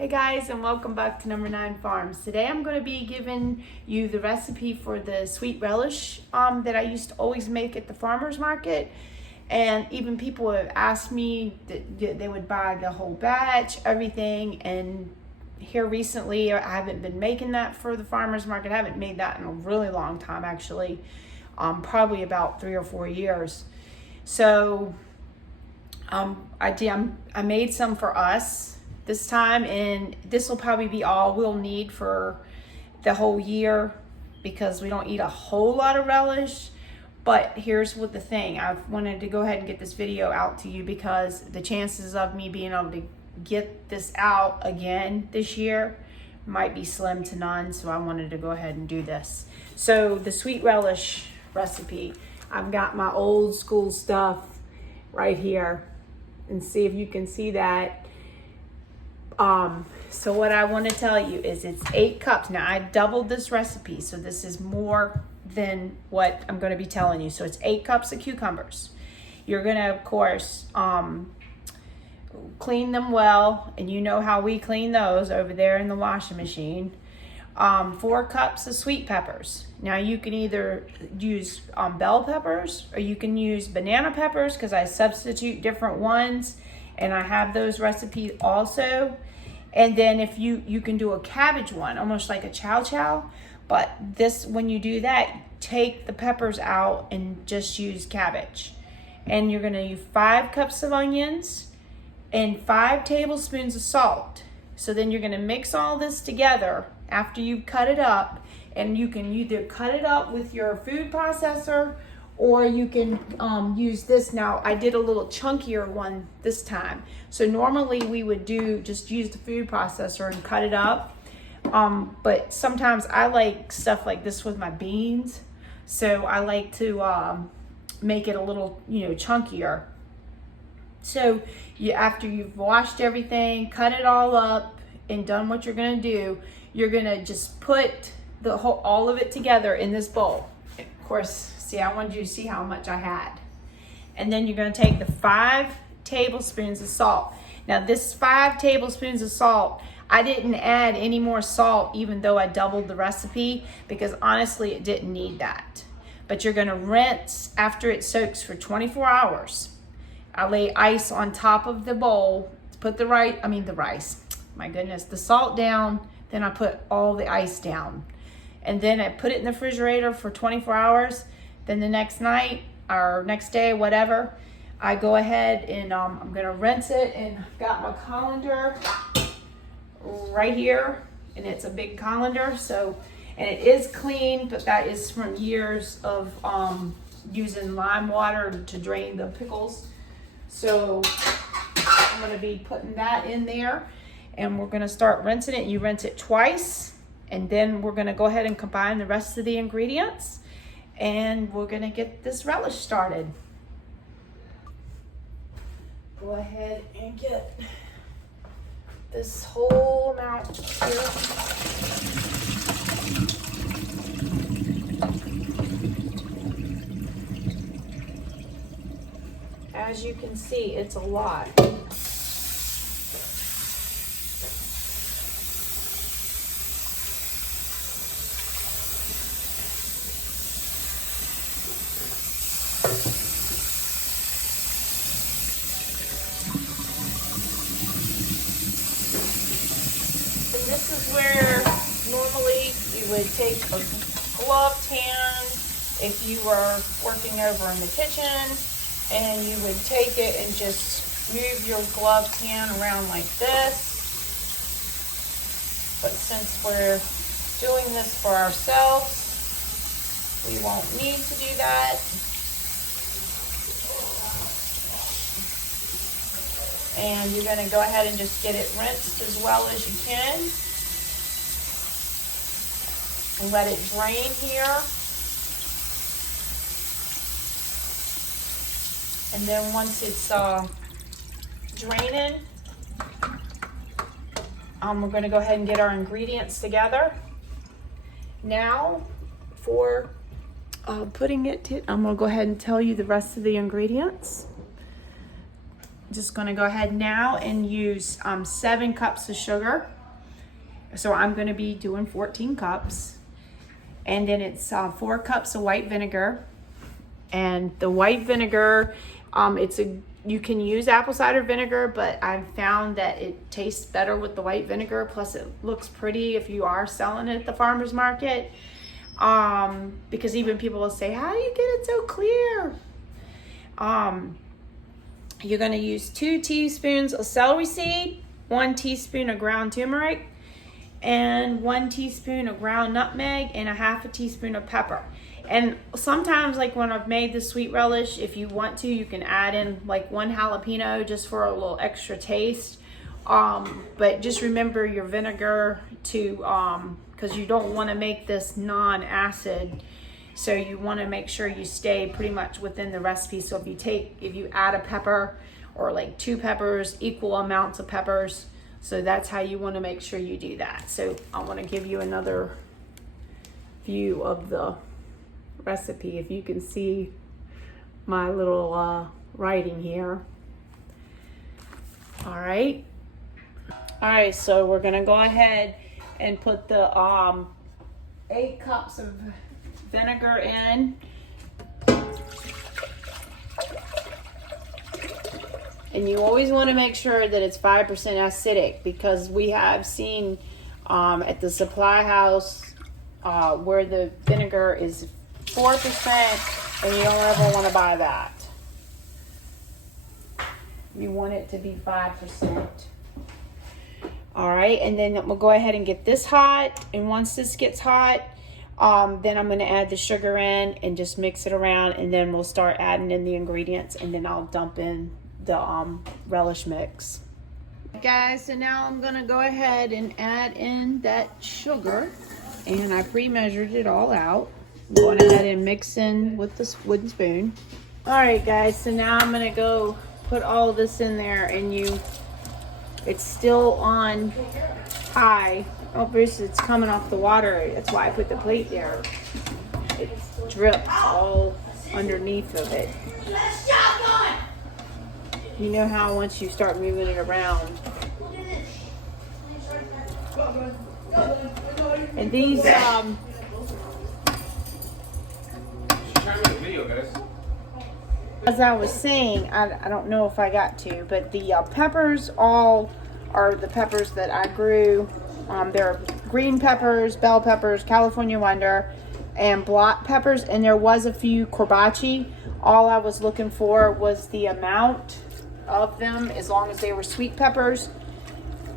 Hey guys, and welcome back to Number 9 Farms. Today I'm going to be giving you the recipe for the sweet relish that I used to always make at the farmer's market. And even people have asked me that they would buy the whole batch, everything. And here recently I haven't been making that for the farmer's market. I haven't made that in a really long time actually, probably about 3 or 4 years. So I made some for us this time, and this will probably be all we'll need for the whole year because we don't eat a whole lot of relish. But here's what the thing, I wanted to go ahead and get this video out to you because the chances of me being able to get this out again this year might be slim to none, so I wanted to go ahead and do this. So the sweet relish recipe, I've got my old school stuff right here, and see if you can see that. So what I want to tell you is it's 8 cups. Now I doubled this recipe, so this is more than what I'm going to be telling you. So it's 8 cups of cucumbers. You're going to, of course, clean them well, and you know how we clean those over there in the washing machine. 4 cups of sweet peppers. Now you can either use bell peppers or you can use banana peppers because I substitute different ones, and I have those recipes also. And then if you can do a cabbage one, almost like a chow chow, but this, when you do that, take the peppers out and just use cabbage. And you're gonna use 5 cups of onions and 5 tablespoons of salt. So then you're gonna mix all this together after you've cut it up, and you can either cut it up with your food processor or you can use this. Now I did a little chunkier one this time. So normally we would just use the food processor and cut it up. But sometimes I like stuff like this with my beans. So I like to make it a little, chunkier. So after you've washed everything, cut it all up, and done what you're gonna do, you're gonna just put all of it together in this bowl. Of course, see, I wanted you to see how much I had. And then you're gonna take the 5 tablespoons of salt. Now this 5 tablespoons of salt, I didn't add any more salt even though I doubled the recipe because honestly it didn't need that. But you're gonna rinse after it soaks for 24 hours. I lay ice on top of the bowl to put the salt down, then I put all the ice down. And then I put it in the refrigerator for 24 hours. Then the next night or next day, whatever, I go ahead and I'm gonna rinse it, and I've got my colander right here, and it's a big colander, so, and it is clean, but that is from years of using lime water to drain the pickles. So I'm gonna be putting that in there, and we're gonna start rinsing it. You rinse it twice, and then we're gonna go ahead and combine the rest of the ingredients, and we're gonna get this relish started. Go ahead and get this whole amount here. As you can see, it's a lot. This is where normally you would take a gloved hand if you were working over in the kitchen, and you would take it and just move your gloved hand around like this. But since we're doing this for ourselves, we won't need to do that. And you're gonna go ahead and just get it rinsed as well as you can. And let it drain here. And then once it's draining, we're gonna go ahead and get our ingredients together. Now for putting it, I'm gonna go ahead and tell you the rest of the ingredients. just gonna go ahead now and use 7 cups of sugar. So I'm gonna be doing 14 cups. And then it's 4 cups of white vinegar. And the white vinegar, you can use apple cider vinegar, but I've found that it tastes better with the white vinegar. Plus it looks pretty if you are selling it at the farmer's market. Because even people will say, how do you get it so clear? You're gonna use 2 teaspoons of celery seed, 1 teaspoon of ground turmeric, and 1 teaspoon of ground nutmeg, and a 1/2 teaspoon of pepper. And sometimes, like when I've made the sweet relish, if you want to, you can add in like 1 jalapeno just for a little extra taste. But just remember your vinegar to, because you don't want to make this non-acid. So you want to make sure you stay pretty much within the recipe. So if you add a pepper or like 2 peppers, equal amounts of peppers. So that's how you want to make sure you do that. So I want to give you another view of the recipe. If you can see my little writing here. All right. So we're going to go ahead and put the 8 cups of vinegar in. And you always want to make sure that it's 5% acidic, because we have seen at the supply house where the vinegar is 4%, and you don't ever want to buy that. You want it to be 5%. All right, and then we'll go ahead and get this hot. And once this gets hot, then I'm going to add the sugar in and just mix it around, and then we'll start adding in the ingredients, and then I'll dump in the relish mix. Guys, so now I'm going to go ahead and add in that sugar, and I pre-measured it all out. I'm going ahead and mix in with this wooden spoon. All right, guys, so now I'm going to go put all this in there, and it's still on high. Oh, Bruce, it's coming off the water. That's why I put the plate there. It drips all underneath of it. You know how once you start moving it around. And these, as I was saying, I don't know if I got to, but the peppers all are the peppers that I grew. They're green peppers, bell peppers, California wonder, and black peppers. And there was a few korbachi. All I was looking for was the amount of them, as long as they were sweet peppers.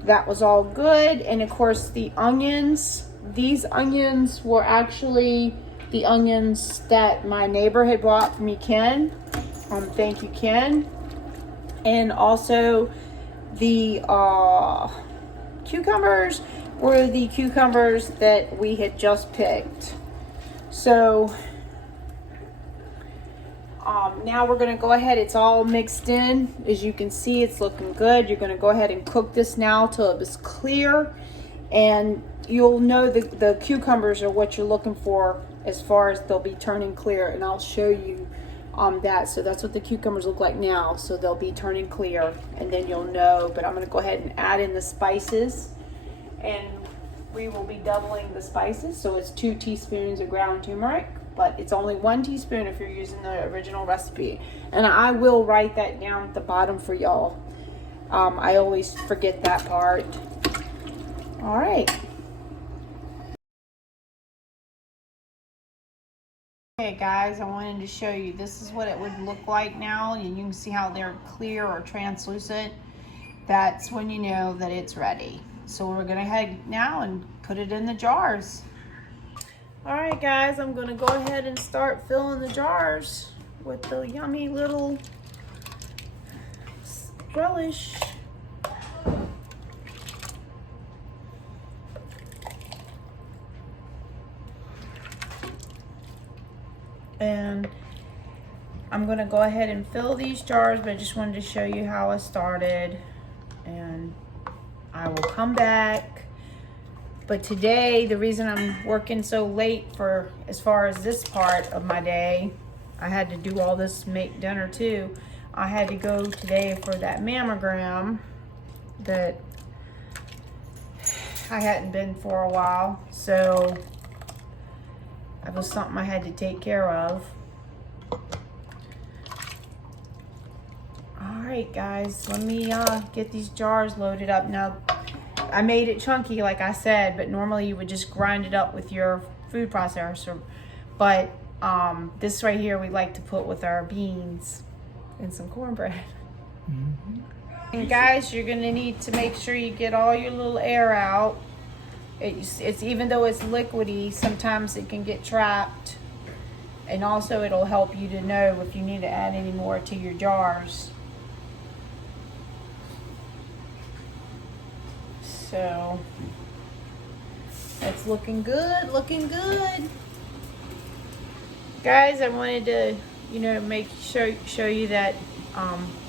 That was all good. And of course the onions, these onions were actually the onions that my neighbor had bought for me, Ken. Thank you, Ken. And also the cucumbers were the cucumbers that we had just picked. So now we're going to go ahead. It's all mixed in. As you can see, it's looking good. You're going to go ahead and cook this now till it is clear. And you'll know the cucumbers are what you're looking for as far as they'll be turning clear. And I'll show you that. So that's what the cucumbers look like now. So they'll be turning clear. And then you'll know. But I'm going to go ahead and add in the spices. And we will be doubling the spices. So it's 2 teaspoons of ground turmeric. But it's only 1 teaspoon if you're using the original recipe. And I will write that down at the bottom for y'all. I always forget that part. All right. Okay guys, I wanted to show you, this is what it would look like now. And you can see how they're clear or translucent. That's when you know that it's ready. So we're gonna head now and put it in the jars. All right guys, I'm gonna go ahead and start filling the jars with the yummy little relish. And I'm gonna go ahead and fill these jars, but I just wanted to show you how I started, and I will come back. But today, the reason I'm working so late for as far as this part of my day, I had to do all this, make dinner too. I had to go today for that mammogram that I hadn't been for a while, so that was something I had to take care of. All right, guys, let me get these jars loaded up. Now, I made it chunky, like I said, but normally you would just grind it up with your food processor. But this right here, we like to put with our beans and some cornbread. Mm-hmm. And guys, you're gonna need to make sure you get all your little air out. It's even though it's liquidy, sometimes it can get trapped. And also it'll help you to know if you need to add any more to your jars. So that's looking good, looking good. Guys, I wanted to, show you that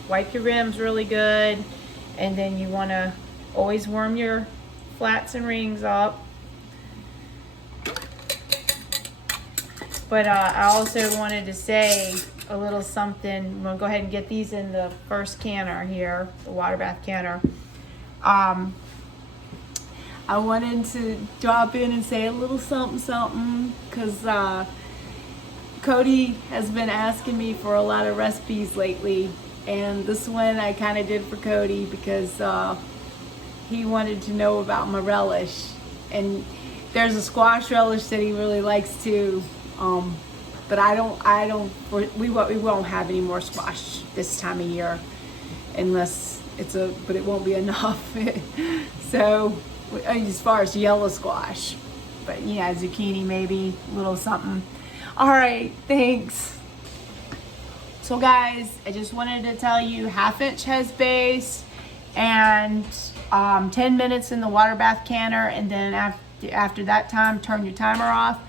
wipe your rims really good, and then you want to always warm your flats and rings up. But I also wanted to say a little something. I'm gonna go ahead and get these in the first canner here, the Waterbath canner. I wanted to drop in and say a little something because Cody has been asking me for a lot of recipes lately, and this one I kind of did for Cody because he wanted to know about my relish. And there's a squash relish that he really likes too, but we won't have any more squash this time of year unless but it won't be enough. So as far as yellow squash, but yeah, zucchini maybe, a little something. All right, thanks. So guys, I just wanted to tell you 1/2 inch heads base and 10 minutes in the water bath canner, and then after that time, turn your timer off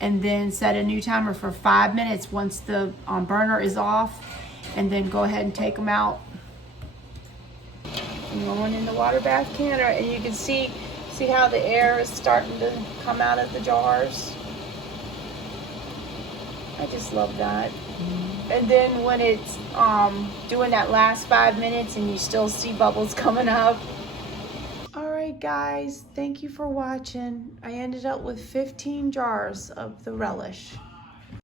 and then set a new timer for 5 minutes once the burner is off, and then go ahead and take them out. I'm going in the water bath canner, and you can see how the air is starting to come out of the jars. I just love that. And then when it's doing that last 5 minutes and you still see bubbles coming up. All right, guys, thank you for watching. I ended up with 15 jars of the relish.